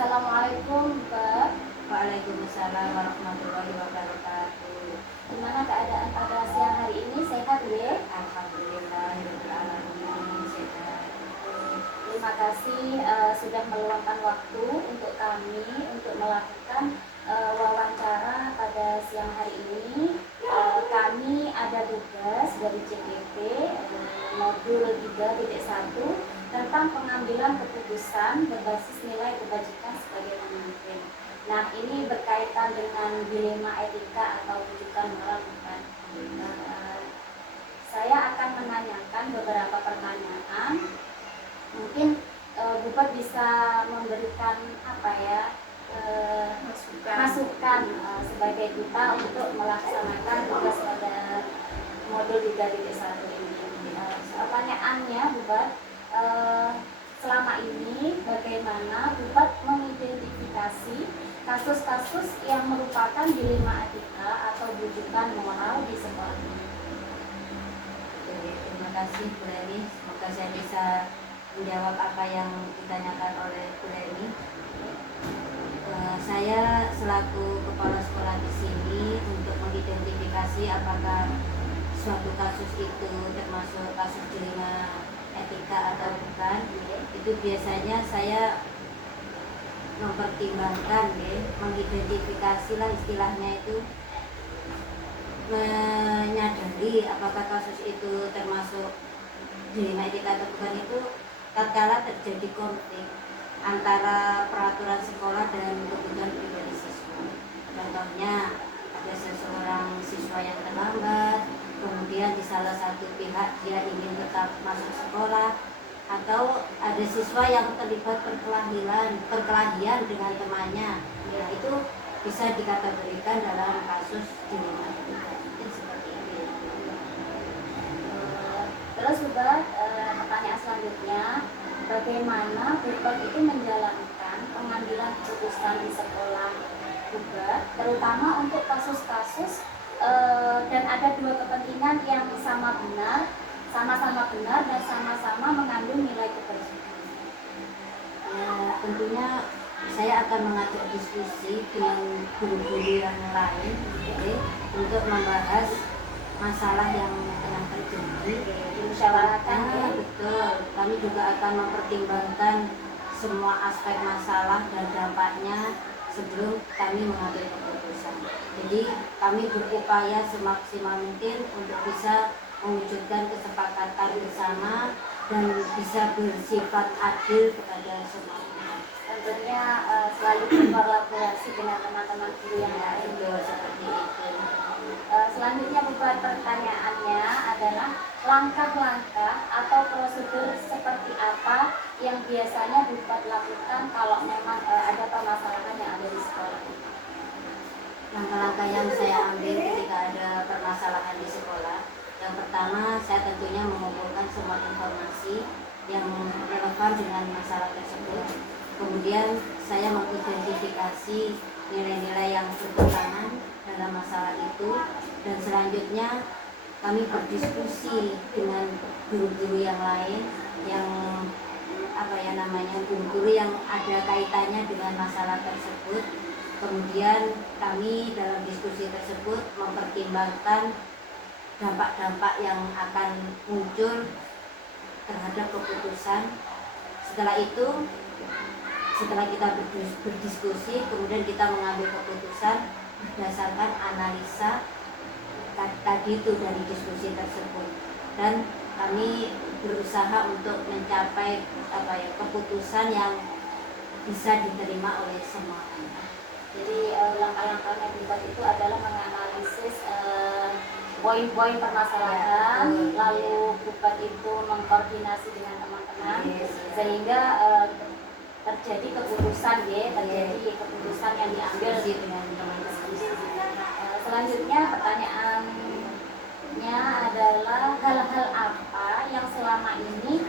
Assalamualaikum, Mbak. Waalaikumsalam warahmatullahi wabarakatuh. Gimana keadaan pada siang hari ini? Sehat ya? Alhamdulillahirabbil alamin, sehat. Terima kasih sudah meluangkan waktu untuk kami untuk melakukan wawancara pada siang hari ini. Kami ada tugas dari CPP modul 3.1 tentang pengambilan keputusan berbasis nilai kebajikan sebagai pemimpin. Nah, ini berkaitan dengan dilema etika atau rujukan moral, bukan? Saya akan menanyakan beberapa pertanyaan. Mungkin Bupat bisa memberikan masukan sebagai kita untuk melaksanakan tugas pada modul 3.1 ini. Pertanyaannya, Bupat, selama ini bagaimana Bupat mengidentifikasi kasus-kasus yang merupakan dilema etika atau rujukan moral di sekolah ini? Terima kasih Bu Leni. Semoga saya bisa menjawab apa yang ditanyakan oleh Bu Leni. Saya selaku kepala sekolah di sini untuk mengidentifikasi apakah suatu kasus itu termasuk kasus dilema etika atau bukan, itu biasanya saya mempertimbangkan mengidentifikasi lah istilahnya itu, menyadari apakah kasus itu termasuk dilema etika atau bukan itu tatkala terjadi konflik antara peraturan sekolah dan kebutuhan pribadi siswa. Contohnya ada seseorang siswa yang terlambat, kemudian di salah satu pihak dia ingin tetap masuk sekolah, atau ada siswa yang terlibat perkelahian dengan temannya, ya itu bisa dikategorikan dalam kasus dilema etika. Seperti itu. Terus Bupat, pertanyaan selanjutnya, bagaimana Bupat itu menjalankan pengambilan keputusan di sekolah Bupat, terutama untuk kasus-kasus dan ada dua kepentingan yang sama-sama benar dan sama-sama mengandung nilai kebajikan? Ya, tentunya saya akan mengajak diskusi dengan guru-guru yang lain untuk membahas masalah yang tengah terjadi. Dimusyawarahkan ya? Betul. Kami juga akan mempertimbangkan semua aspek masalah dan dampaknya sebelum kami mengambil keputusan. Jadi kami berupaya semaksimal mungkin untuk bisa mewujudkan kesepakatan bersama dan bisa bersifat adil kepada semua pihak. Tentunya selalu berkolaborasi dengan teman-teman guru yang lain. Seperti itu. Selanjutnya Bupat, pertanyaannya adalah langkah-langkah atau prosedur seperti apa yang biasanya Bupat lakukan kalau memang ada permasalahan yang ada di sekolah? Langkah-langkah yang saya ambil ketika ada permasalahan di sekolah, yang pertama saya tentunya mengumpulkan semua informasi yang relevan dengan masalah tersebut. Kemudian saya mengidentifikasi nilai-nilai yang bertentangan dalam masalah itu, dan selanjutnya kami berdiskusi dengan guru-guru yang lain yang guru-guru yang ada kaitannya dengan masalah tersebut. Kemudian kami dalam diskusi tersebut mempertimbangkan dampak-dampak yang akan muncul terhadap keputusan. Setelah itu, setelah kita berdiskusi, kemudian kita mengambil keputusan berdasarkan analisa tadi itu dari diskusi tersebut, dan kami berusaha untuk mencapai keputusan yang bisa diterima oleh semua pihak. Jadi langkah-langkahnya Bupat itu adalah menganalisis poin-poin permasalahan, lalu Bupat itu mengkoordinasi dengan teman-teman sehingga terjadi keputusan keputusan yang diambil dengan teman-teman. Selanjutnya pertanyaannya adalah hal-hal apa yang selama ini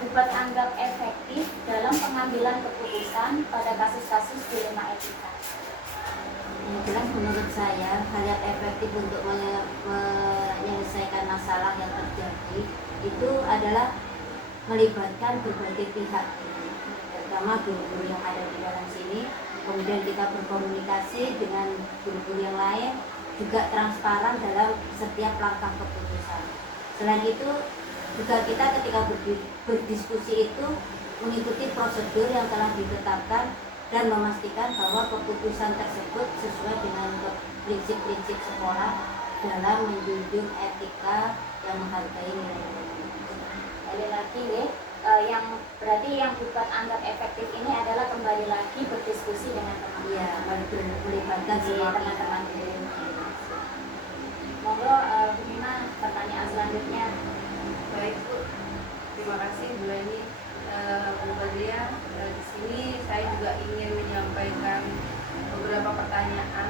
Bupat anggap efektif dalam pengambilan keputusan pada kasus-kasus dilema etika? Yang jelas menurut saya hal yang efektif untuk menyelesaikan masalah yang terjadi itu adalah melibatkan berbagai pihak. terutama guru-guru yang ada di dalam sini. Kemudian kita berkomunikasi dengan guru-guru yang lain, juga transparan dalam setiap langkah keputusan. Selain itu juga kita ketika berdiskusi itu mengikuti prosedur yang telah ditetapkan dan memastikan bahwa keputusan tersebut sesuai dengan prinsip-prinsip sekolah dalam menjunjung etika yang menghargai nilai-nilai. Kembali lagi ya, yang berarti yang bukan anggap efektif ini adalah kembali lagi berdiskusi dengan teman-teman. Iya, melibatkan semua teman-teman. Monggo Bu Mima, pertanyaan selanjutnya. Baik Bu, terima kasih Bu Leni. Bu Badria, di sini saya juga ingin menyampaikan beberapa pertanyaan.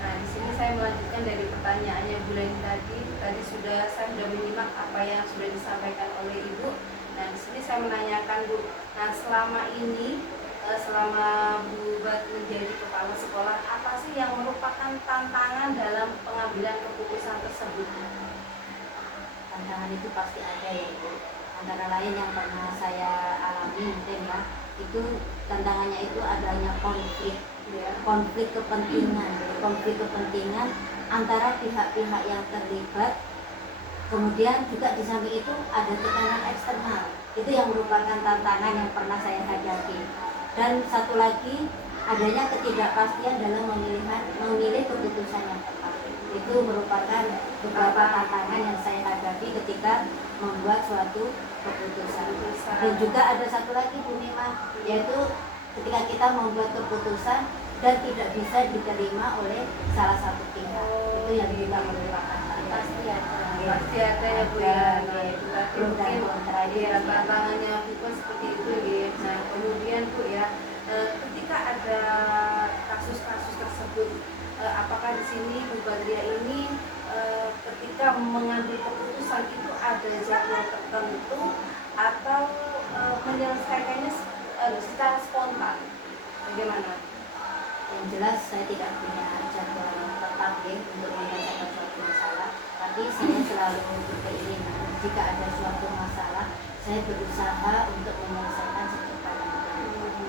Nah, di sini saya melanjutkan dari pertanyaannya Bu Leni tadi. Saya sudah menyimak apa yang sudah disampaikan oleh Ibu. Nah, di sini saya menanyakan Bu, nah selama ini, selama Bu Bad menjadi kepala sekolah, apa sih yang merupakan tantangan dalam pengambilan keputusan tersebut? Tantangan itu pasti ada ya Bu. Antara lain yang pernah saya alami mungkin ya, itu tantangannya itu adanya konflik kepentingan antara pihak-pihak yang terlibat. Kemudian juga di samping itu ada tekanan eksternal, itu yang merupakan tantangan yang pernah saya hadapi. Dan satu lagi, adanya ketidakpastian dalam memilih keputusan yang tepat. Itu merupakan beberapa tantangan yang saya hadapi ketika membuat suatu keputusan. Dan juga ada satu lagi Bu Mima, yaitu ketika kita membuat keputusan dan tidak bisa diterima oleh salah satu pihak. Itu yang juga merupakan Pasti ada. Pasti ada ya Bu ya. Pro dan kontra Ya, tantangannya Bu seperti itu ya. Nah, kemudian Bu ya, ketika ada kasus-kasus tersebut, apakah di sini Bu Badria ini ketika mengambil keputusan itu ada jadwal tertentu atau menyelesaikannya secara spontan? Bagaimana? Yang jelas saya tidak punya jadwal tetap ya untuk menyelesaikan suatu masalah, tapi saya selalu berkeinginan jika ada suatu masalah saya berusaha untuk menyelesaikan secepatnya.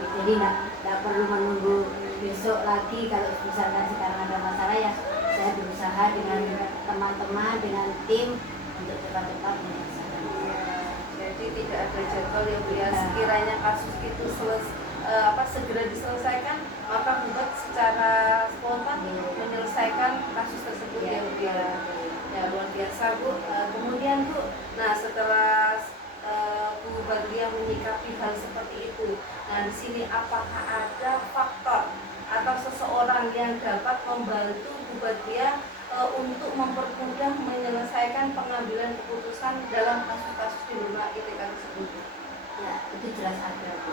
Jadi tidak perlu menunggu besok lagi. Kalau misalkan sekarang ada masalah ya saya berusaha dengan teman-teman, dengan tim untuk cepat-cepat menyelesaikan. Jadi tidak ada jadwal yang Bu ya. Sekiranya kasus itu segera diselesaikan, maka buat secara spontan menyelesaikan kasus tersebut ya Bu ya. Ya, luar biasa Bu. Kemudian Bu, nah setelah Bu Badria menyikapi hal seperti itu, nah di sini apakah ada faktor atau seseorang yang dapat membantu Bu Badria untuk mempermudah menyelesaikan pengambilan keputusan dalam kasus-kasus di rumah ITK tersebut? Ya, itu jelas ada Bu.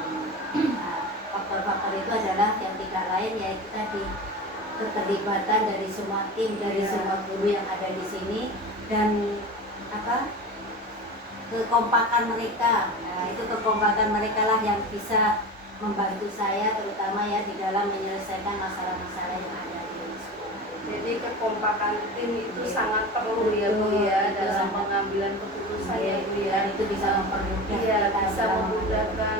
Nah, faktor-faktor itu adalah yang tidak lain yaitu tadi keterlibatan dari semua tim, dari semua guru yang ada di sini, dan kekompakan mereka. Nah, itu kekompakan mereka lah yang bisa membantu saya terutama ya di dalam menyelesaikan masalah-masalah yang ada di sekolah. Jadi kekompakan tim itu sangat perlu ya Bu ya dalam pengambilan keputusan ya Bu ya. Itu bisa mempermudah Bisa memudahkan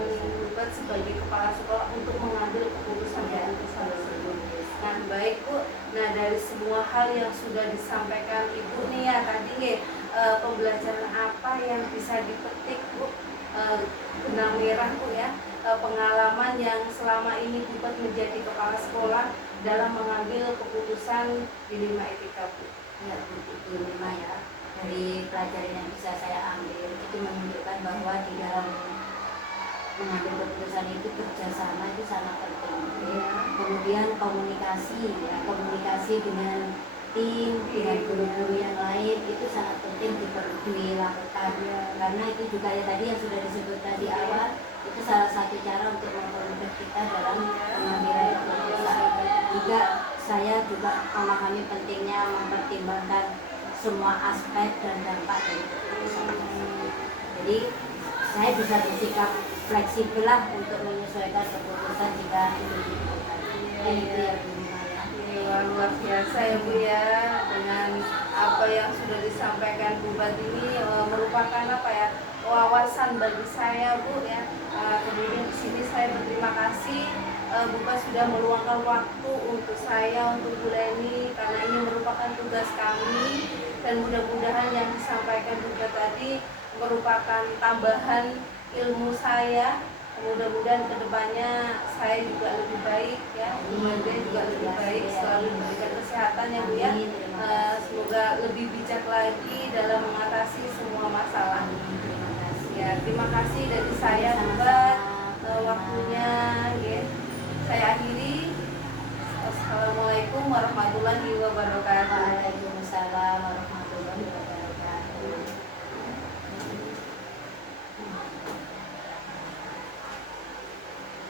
buat sebagai kepala sekolah untuk mengambil keputusan yang tersebut. Nah baik Bu, nah dari semua hal yang sudah disampaikan Ibu nih ya tadi pembelajaran apa yang bisa dipetik Bu, benang merah Bu ya, pengalaman yang selama ini Bu menjadi kepala sekolah dalam mengambil keputusan di 5 etika Bu. Ya Bu, itu 5 ya. Dari pelajaran yang bisa saya ambil itu menunjukkan bahwa di dalam mengambil keputusan itu kerjasama itu sangat penting. Kemudian komunikasi dengan tim, dengan guru-guru yang lain itu sangat penting dilakukan. Karena itu juga ya tadi yang sudah disebutkan di awal, itu salah satu cara untuk mempermudah kita dalam mengambil keputusan. Juga saya juga memahami pentingnya mempertimbangkan semua aspek dan dampak dari keputusan tersebut. Jadi saya bisa bersikap fleksibel lah untuk menyesuaikan keputusan jika itu diperlukan. Itu ya Bu Mima ya. Luar biasa ya Bu ya, dengan apa yang sudah disampaikan Bu Bat ini merupakan wawasan bagi saya Bu ya. Kemudian di sini saya berterima kasih Bapak sudah meluangkan waktu untuk saya, untuk Bu Leni, karena ini merupakan tugas kami, dan mudah-mudahan yang disampaikan juga tadi merupakan tambahan ilmu saya. Mudah-mudahan kedepannya saya juga lebih baik ya, keluarga juga lebih baik, selalu diberikan kesehatan ya Bu ya. Semoga lebih bijak lagi dalam mengatasi semua masalah. Ya, terima kasih dari saya Mbak waktunya ya. Saya akhiri. Assalamualaikum warahmatullahi wabarakatuh.